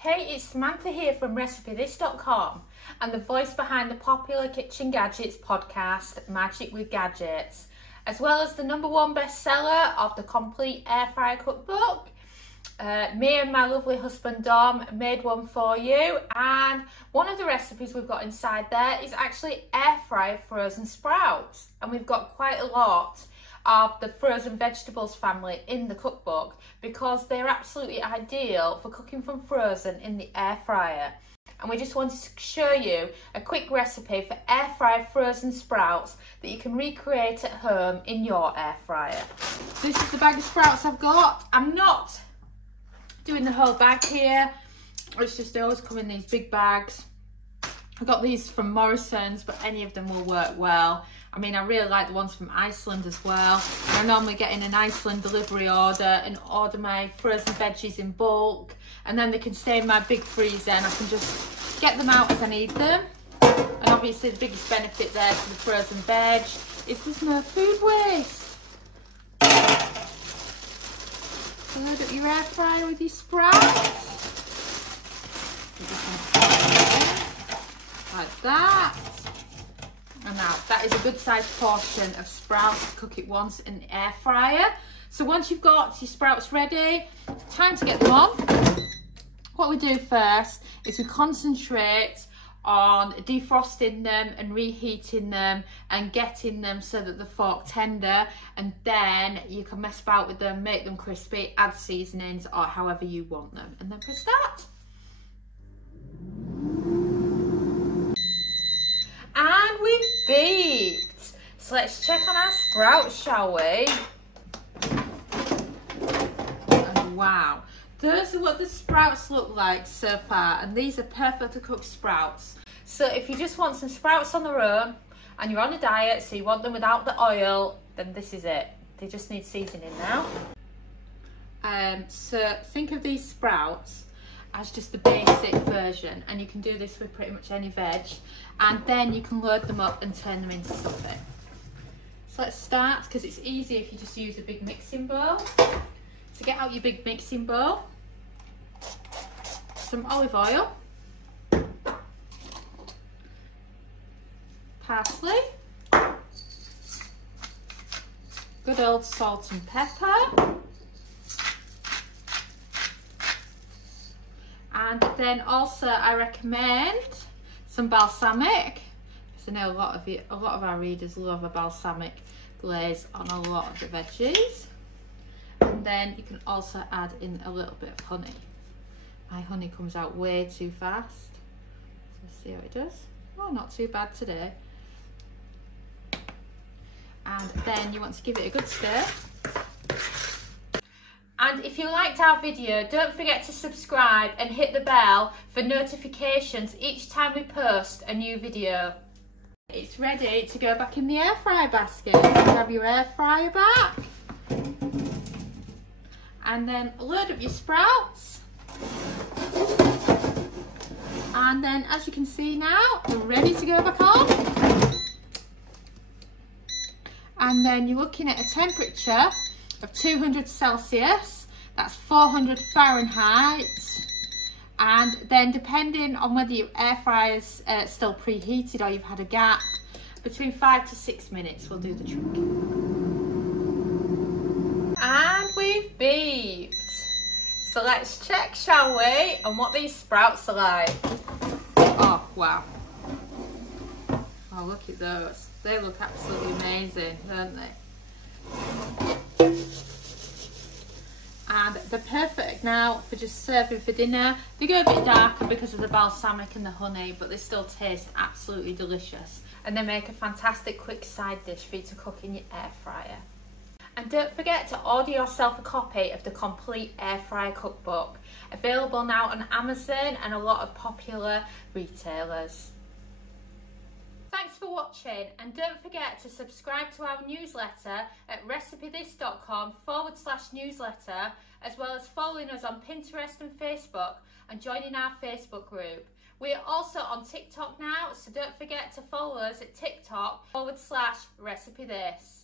Hey, it's Samantha here from RecipeThis.com and the voice behind the popular Kitchen Gadgets podcast, Magic with Gadgets, as well as the #1 bestseller of the Complete Air Fryer Cookbook. Me and my lovely husband Dom made one for you, and one of the recipes we've got inside there is actually air fry frozen sprouts, and we've got quite a lot of the frozen vegetables family in the cookbook because they're absolutely ideal for cooking from frozen in the air fryer. And we just wanted to show you a quick recipe for air fry frozen sprouts that you can recreate at home in your air fryer. So this is the bag of sprouts I've got. I'm not doing the whole bag here. It's just they always come in these big bags. I got these from Morrison's, but any of them will work well. I mean, I really like the ones from Iceland as well. I normally get in an Iceland delivery order and order my frozen veggies in bulk, and then they can stay in my big freezer and I can just get them out as I need them. And obviously the biggest benefit there to the frozen veg is there's no food waste. So load up your air fryer with your sprouts. Like that. And now that is a good sized portion of sprouts to cook it once in the air fryer. So once you've got your sprouts ready, it's time to get them on. What we do first is we concentrate on defrosting them and reheating them and getting them so that they're fork tender, and then you can mess about with them, make them crispy, add seasonings or however you want them, and then press start. And we've beeped. So let's check on our sprouts, shall we? And wow, those are what the sprouts look like so far, and these are perfect to cook sprouts. So if you just want some sprouts on their own and you're on a diet, so you want them without the oil, then this is it. They just need seasoning now. So think of these sprouts as just the basic version, and you can do this with pretty much any veg, and then you can load them up and turn them into something. So let's start, because it's easy if you just use a big mixing bowl. So get out your big mixing bowl, some olive oil, parsley, good old salt and pepper, and then also I recommend some balsamic, because I know a lot of our readers love a balsamic glaze on a lot of the veggies. And then you can also add in a little bit of honey. My honey comes out way too fast. So let's see how it does. Oh, not too bad today. And then you want to give it a good stir. And if you liked our video, don't forget to subscribe and hit the bell for notifications each time we post a new video. It's ready to go back in the air fryer basket. So grab your air fryer back. And then load up your sprouts. And then as you can see now, they're ready to go back on. And then you're looking at a temperature of 200 Celsius, that's 400 Fahrenheit, and then depending on whether your air fryer's still preheated or you've had a gap, between 5 to 6 minutes will do the trick. And we've beeped. So let's check, shall we, on what these sprouts are like. Oh wow. Oh, look at those. They look absolutely amazing, don't they? And they're perfect now for just serving for dinner. They go a bit darker because of the balsamic and the honey, but they still taste absolutely delicious. And they make a fantastic quick side dish for you to cook in your air fryer. And don't forget to order yourself a copy of the Complete Air Fryer Cookbook, available now on Amazon and a lot of popular retailers. Thanks for watching, and don't forget to subscribe to our newsletter at RecipeThis.com/newsletter, as well as following us on Pinterest and Facebook and joining our Facebook group. We are also on TikTok now, so don't forget to follow us at TikTok /RecipeThis.